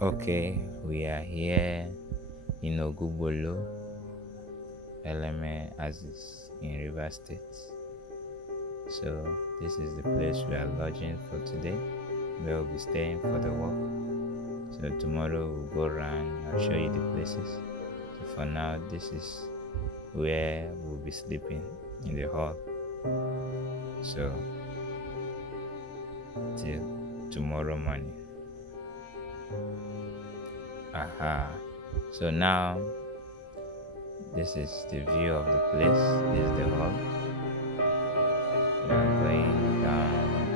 Okay, we are here in Ogugbolo, Eleme Aziz in Rivers State. So this is the place we are lodging for today. Where we'll be staying for the walk. So tomorrow we'll go around. I'll show you the places. So for now, this is where we'll be sleeping in the hall. So till tomorrow morning. Aha. So now this is the view of the place. This is the hall. We are going down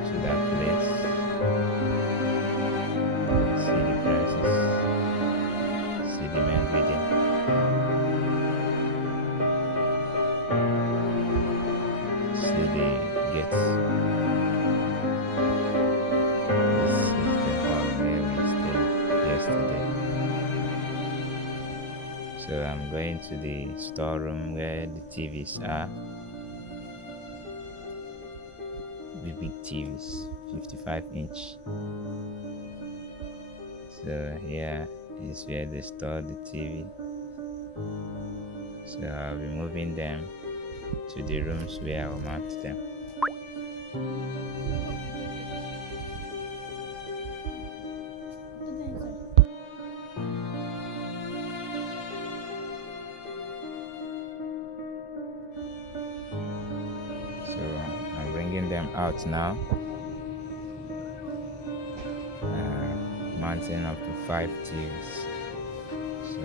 to that place. See the premises. See the main building. See the gates. This is the hall where we stayed yesterday. So I'm going to the storeroom where the TVs are. Big TVs, 55-inch. So here is where they store the TV. So I'll be moving them to the rooms where I'll mount them. So I'm bringing them out now. Mounting up to 5 TVs. So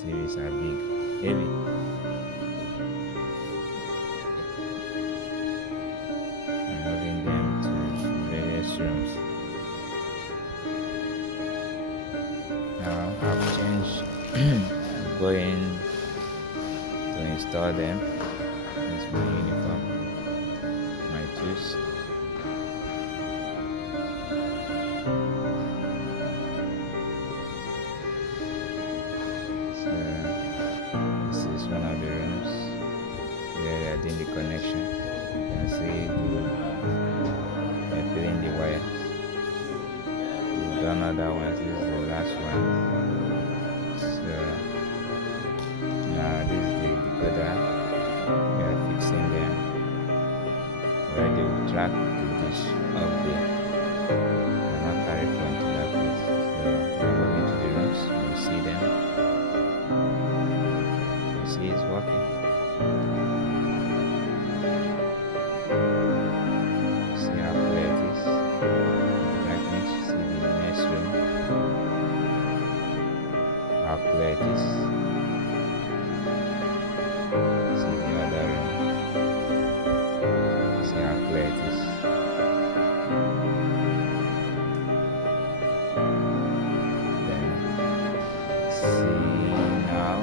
TVs are big, heavy. I'm moving them to various rooms. Now I've changed. I'm going to install them. It's my uniform, my tools. This is one of the rooms where they are doing the connection. You can see they're putting the wires. We've done other ones. This is the last one. So now this is the decoder. We are fixing them where they will track the dish up there. Cannot carry phone to that place. So we're moving to the rooms. We'll see them. See, it's working. See how clear it is. Like me to see the next room. How clear it is. See the other room. See how clear it is. Then see now.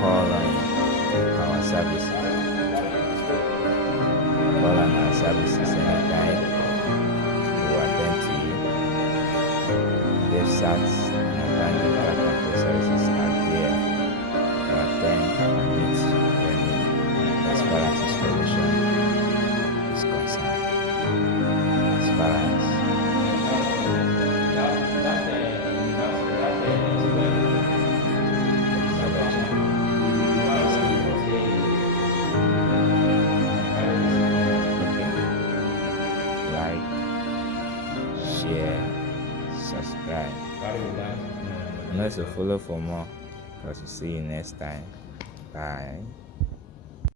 Call on our services. Call on our services anytime. We will attend to you. DevSats and banking and services are there to attend and meet your need as far as installation is concerned. As far as share, subscribe, and also follow for more. Because we'll see you next time. Bye.